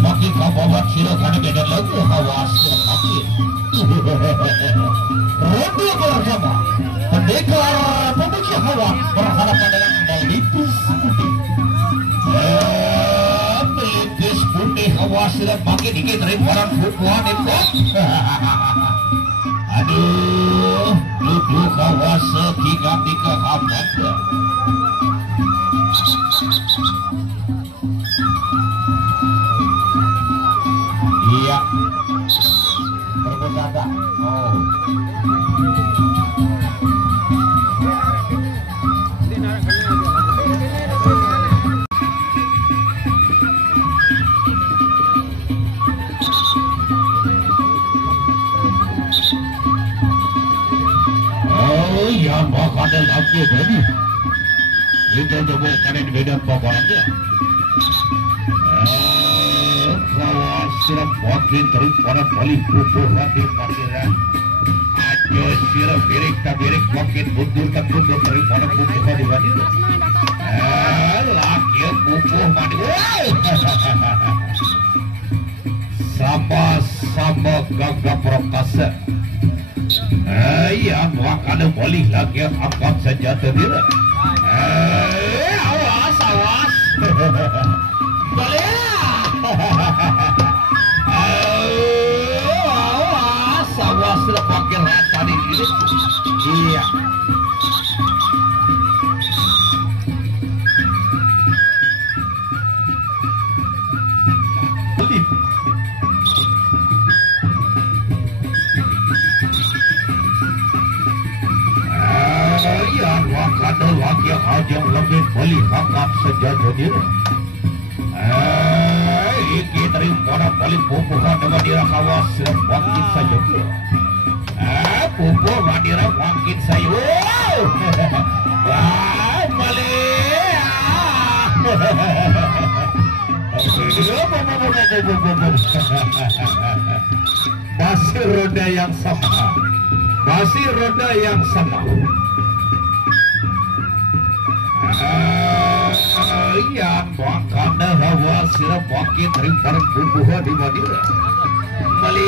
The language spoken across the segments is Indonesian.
makin kababat sila kana beda lagi hawas makin. Ronde bersama pendekar pemuja hawa berhadapan dengan Melipis Putih. Melipis Putih hawa sila makin dikit dari orang bukuan itu. Aduh, duduk hawa sekiga-tiga hambat. Iya, berbeda. Oh, yang bakal lagi tadi. Kita coba cari beda paparannya. Sirap wakil terus pada paling pupuk hati parkiran. Aja sirap birik tak birik wakil mundur tak mundur terus pada pupuk hati hadir. Laki pupuk mandi. Sama gagap perkasa. Yang wakil balik lagi angkat senjata dia. Awas. Balik. Awas sudah pakai rata di sini. Iya. Yang wakanda lagi aja lebih beli hangap sejauh ini. Iki dari para paling pupuhan dengan dira kawas wangkit saja. Pupuh madira wangkit saya. Wah, malih. Masih roda yang sama. Yang wakanda hawa sirap wakil dari para pupuhan di Madura. Awas.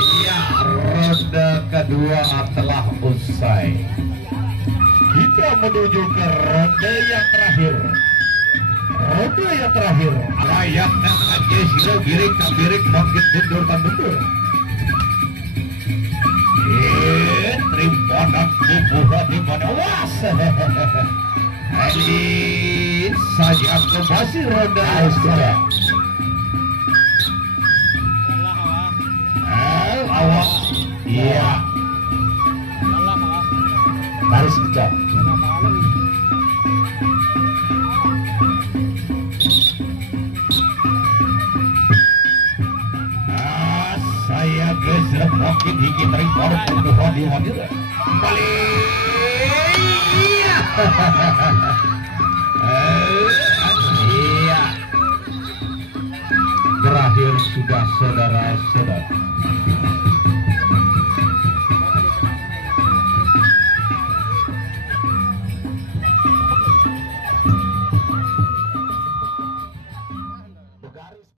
Iya, ronde kedua telah usai. Kita menuju ke ronde yang terakhir. Layaknya aja sila birik bangkit mundur tak mundur. Trimponan pupuhan di mana was. Elit saja masih ronda sudah. Awas. Iya. Baris kecap. Saya geser makin dikit dari para pupuhan di Madura. Iya. Iya. Terakhir sudah saudara-saudara.